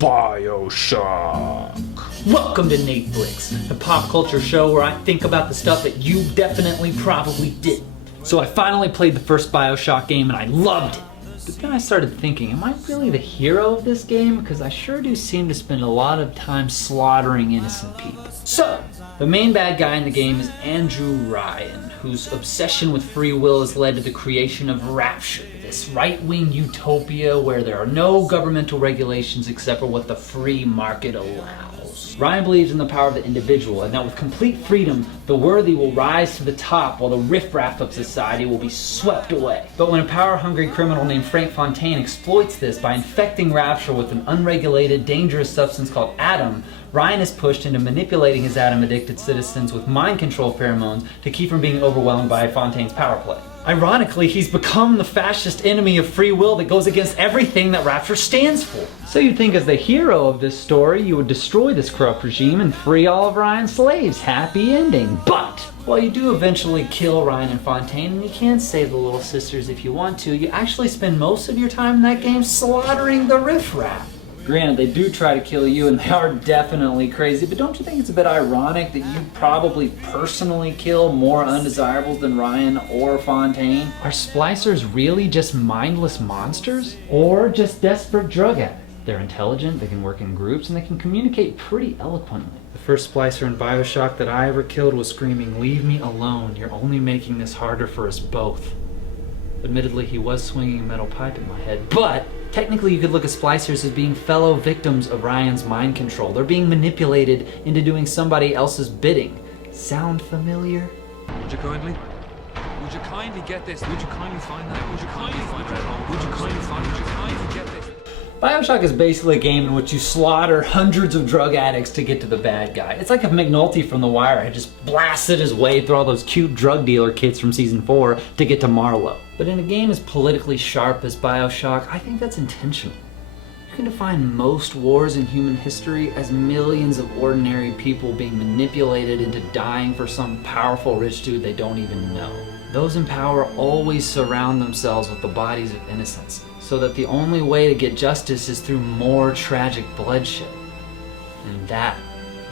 Bioshock. Welcome to Nateflix, the pop culture show where I think about the stuff that you definitely probably didn't. So I finally played the first Bioshock game and I loved it. But then I started thinking, am I really the hero of this game? Because I sure do seem to spend a lot of time slaughtering innocent people. So, the main bad guy in the game is Andrew Ryan, whose obsession with free will has led to the creation of Rapture, this right-wing utopia where there are no governmental regulations except for what the free market allows. Ryan believes in the power of the individual, and that with complete freedom, the worthy will rise to the top while the riffraff of society will be swept away. But when a power-hungry criminal named Frank Fontaine exploits this by infecting Rapture with an unregulated, dangerous substance called Adam, Ryan is pushed into manipulating his Adam-addicted citizens with mind control pheromones to keep from being overwhelmed by Fontaine's power play. Ironically, he's become the fascist enemy of free will that goes against everything that Rapture stands for. So you'd think as the hero of this story, you would destroy this corrupt regime and free all of Ryan's slaves. Happy ending. But while you do eventually kill Ryan and Fontaine, and you can save the little sisters if you want to, you actually spend most of your time in that game slaughtering the riffraff. Granted, they do try to kill you, and they are definitely crazy, but don't you think it's a bit ironic that you probably personally kill more undesirables than Ryan or Fontaine? Are Splicers really just mindless monsters? Or just desperate drug addicts? They're intelligent, they can work in groups, and they can communicate pretty eloquently. The first Splicer in Bioshock that I ever killed was screaming, "Leave me alone, you're only making this harder for us both." Admittedly, he was swinging a metal pipe at my head, but technically you could look at Splicers as being fellow victims of Ryan's mind control. They're being manipulated into doing somebody else's bidding. Sound familiar? Would you kindly get this? Would you kindly find that? Would you kindly find that? Would you kindly get this? Bioshock is basically a game in which you slaughter hundreds of drug addicts to get to the bad guy. It's like if McNulty from The Wire had just blasted his way through all those cute drug dealer kids from season 4 to get to Marlowe. But in a game as politically sharp as Bioshock, I think that's intentional. You can define most wars in human history as millions of ordinary people being manipulated into dying for some powerful rich dude they don't even know. Those in power always surround themselves with the bodies of innocents, so that the only way to get justice is through more tragic bloodshed. And that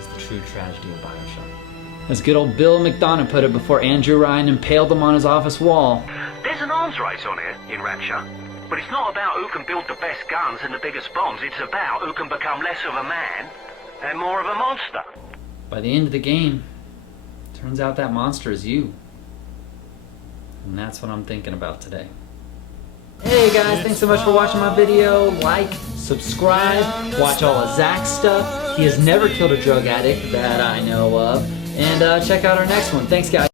is the true tragedy of Bioshock. As good old Bill McDonough put it before Andrew Ryan impaled him on his office wall. There's an arms race on here in Rapture, but it's not about who can build the best guns and the biggest bombs. It's about who can become less of a man and more of a monster. By the end of the game, turns out that monster is you. And that's what I'm thinking about today. Hey guys, thanks so much for watching my video. Like, subscribe, watch all of Zach's stuff. He has never killed a drug addict that I know of. And check out our next one. Thanks guys.